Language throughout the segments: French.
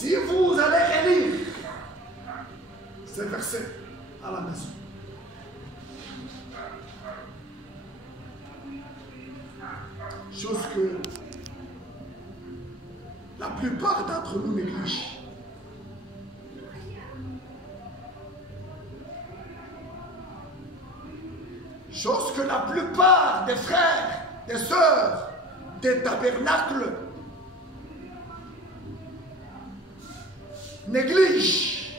Si vous allez relire ces versets à la maison, chose que la plupart d'entre nous négligent. Chose que la plupart des frères, des sœurs, des tabernacles négligent.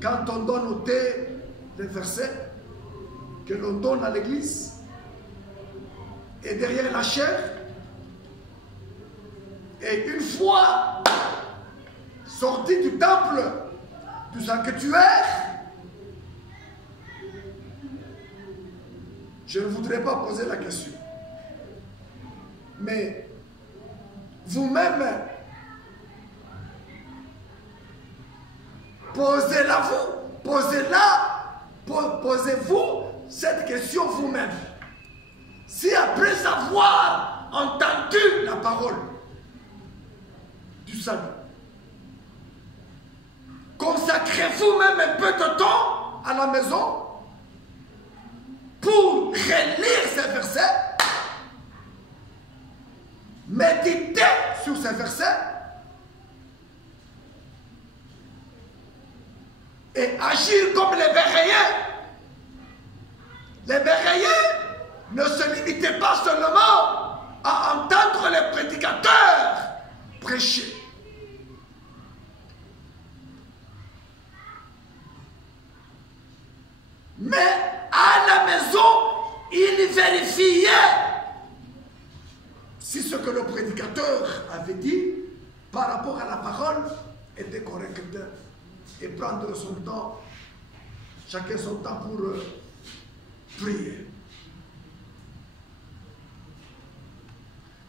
Quand on doit noter les versets que l'on donne à l'église, et derrière la chair, et une fois sorti du temple du sanctuaire, je ne voudrais pas poser la question. Mais vous-même, posez-vous cette question vous-même. Si après avoir entendu la parole du salut, consacrez vous-même un peu de temps à la maison pour relire ces versets, méditer sur ces versets et agir comme les Béréens. Les Béréens ne se limitaient pas seulement à entendre les prédicateurs prêcher. Mais à la maison, ils vérifiaient si ce que le prédicateur avait dit par rapport à la parole était correct. Et prendre son temps, chacun son temps pour prier.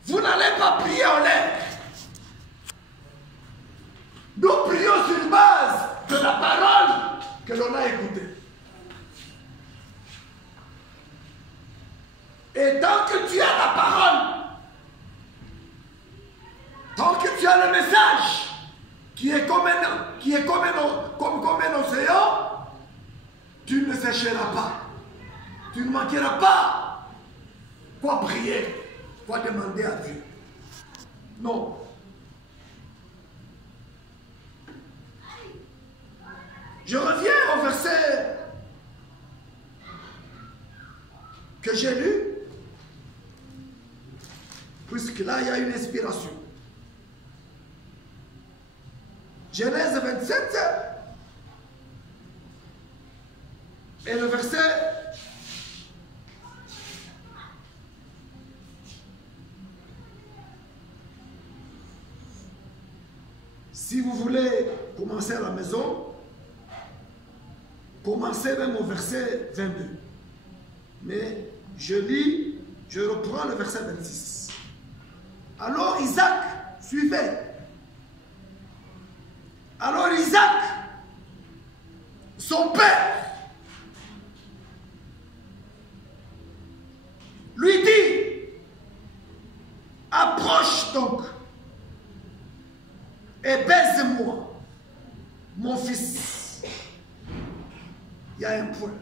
Vous n'allez pas prier en l'air. Nous prions sur base de la parole que l'on a écoutée. Et tant que tu as la parole, tant que tu as le message qui est comme un océan, tu ne sécheras pas. Tu ne manqueras pas. Quoi prier? Quoi demander à Dieu? Non. Je reviens au verset que j'ai lu, puisque là il y a une inspiration. Genèse 27 et le verset 'Si vous voulez commencer à la maison, commencez même au verset 22. Mais je reprends le verset 26. Alors Isaac suivait. Alors Isaac, son père, lui dit, approche donc et baise-moi, mon fils. Il y a un point.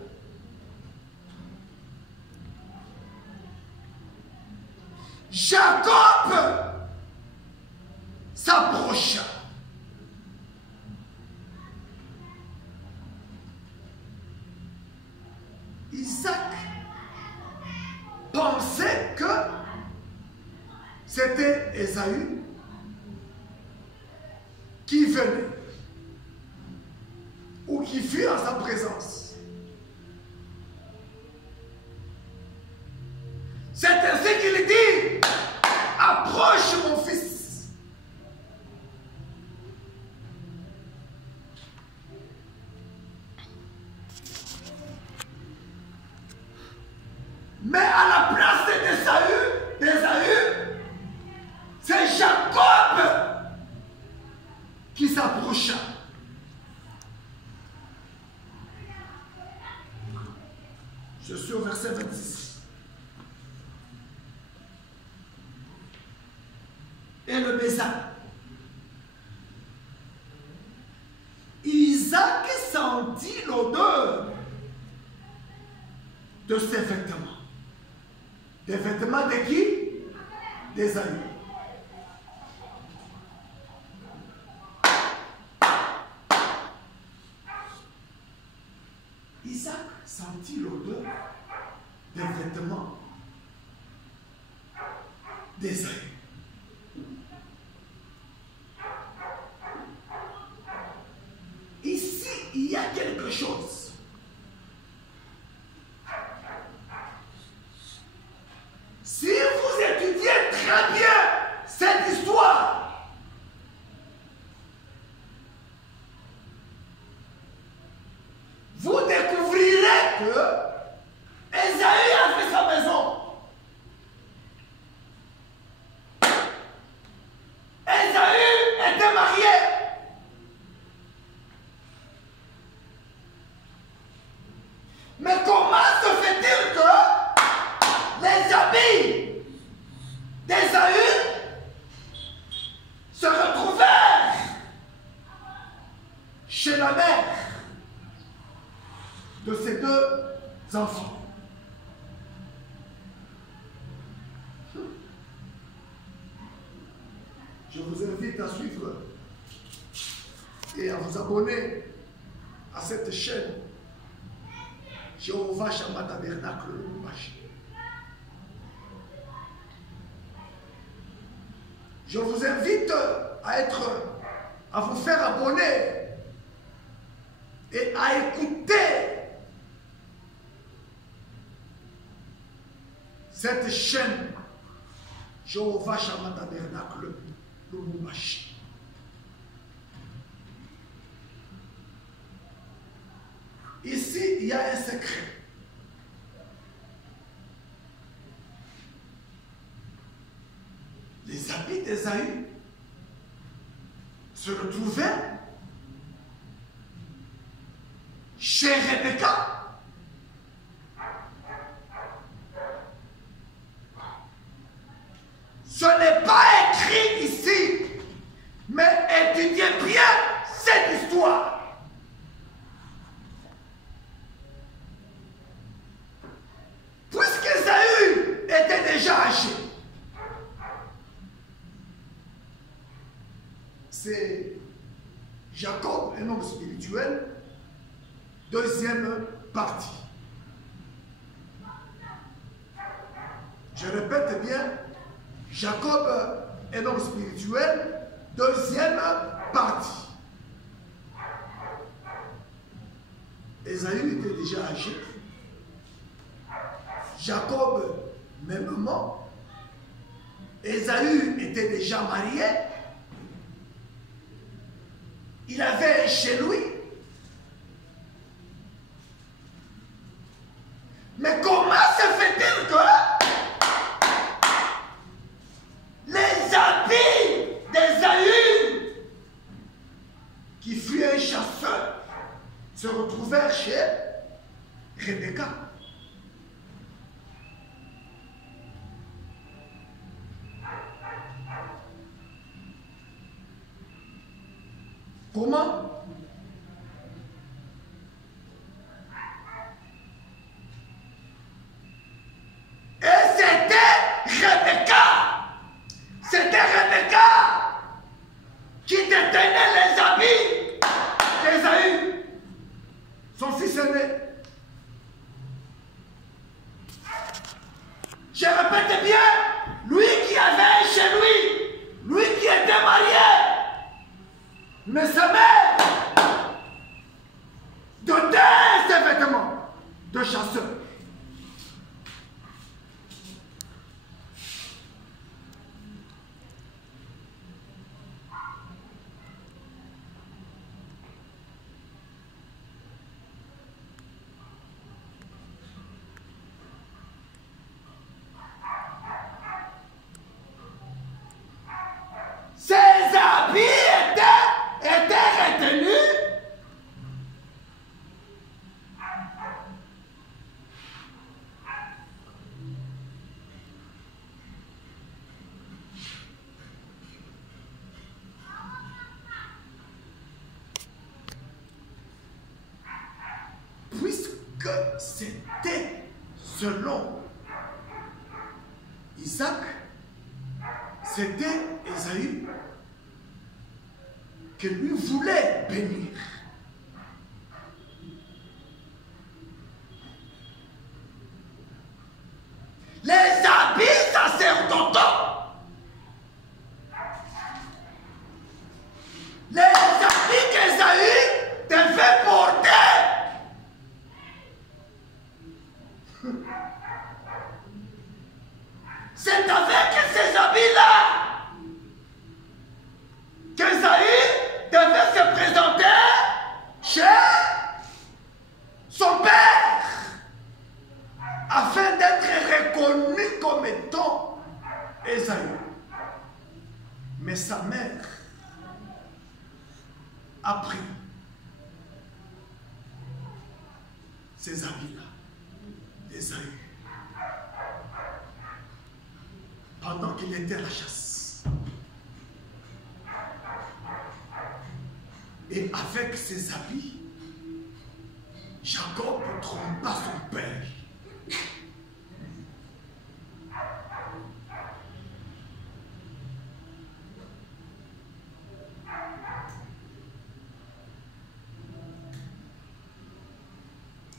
Jacob s'approcha. Isaac pensait que c'était Ésaü qui venait ou qui fut en sa présence. C'est ainsi qu'il dit, approche mon fils. Mais à la place d'Ésaü, c'est Jacob qui s'approcha. Je suis au verset 26. Et et le baisa. Isaac sentit l'odeur de ses vêtements. Des vêtements de qui? D'Ésaü. Isaac sentit l'odeur des vêtements d'Ésaü. Ici, il y a quelque chose. Si vous étudiez très bien cette histoire, vous découvrirez que Ésaü a fait sa maison. Ésaü était marié. Mais comment se fait-il que les habits d'Ésaü se retrouvèrent chez la mère de ses deux enfants? Je vous invite à suivre et à vous abonner à cette chaîne Jéhovah Shammah Tabernacle Lubumbashi. Je vous invite à vous faire abonner et à écouter cette chaîne Jéhovah Shammah Tabernacle Lubumbashi. Ici, il y a un secret. Les habits d'Ésaü se retrouvaient chez Rebecca. Ce n'est pas écrit ici, mais étudiez bien cette histoire. Puisqu'Ésaü était déjà âgé, c'est Jacob, un homme spirituel, deuxième partie. Je répète bien, Jacob, un homme spirituel, deuxième partie. Ésaü était déjà âgé. Jacob, mêmement. Ésaü était déjà marié. Il avait chez lui. Mais comment se fait-il que les habits d'Ésaü, qui fut un chasseur, se retrouvèrent chez Rebecca? Comment? Et c'était Rebecca. C'était Rebecca qui détenait les habits d'Ésaü, son fils aîné. Je répète bien, lui qui avait chez lui qui était marié. Mais sa mère donnait ses vêtements de chasseur. Ses habits étaient c'était selon Isaac, c'était Ésaü que lui voulait bénir. Les habits sacerdotaux, les habits qu'Ésaü devait porter, c'est avec ces habits-là qu'Ésaü devait se présenter chez son père afin d'être reconnu comme étant Ésaü. Mais sa mère a pris ces habits-là d'Ésaü pendant qu'il était à la chasse. Et avec ses habits, Jacob trompa son père.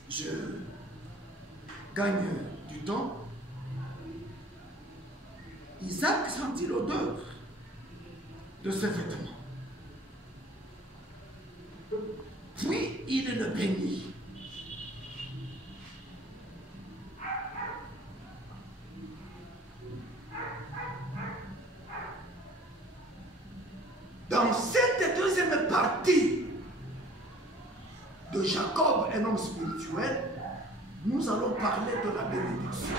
Je gagne du temps. Isaac sentit l'odeur de ses vêtements. Puis il le bénit. Dans cette deuxième partie de Jacob, un homme spirituel, nous allons parler de la bénédiction.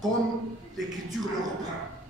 Comme l'Écriture le reprend.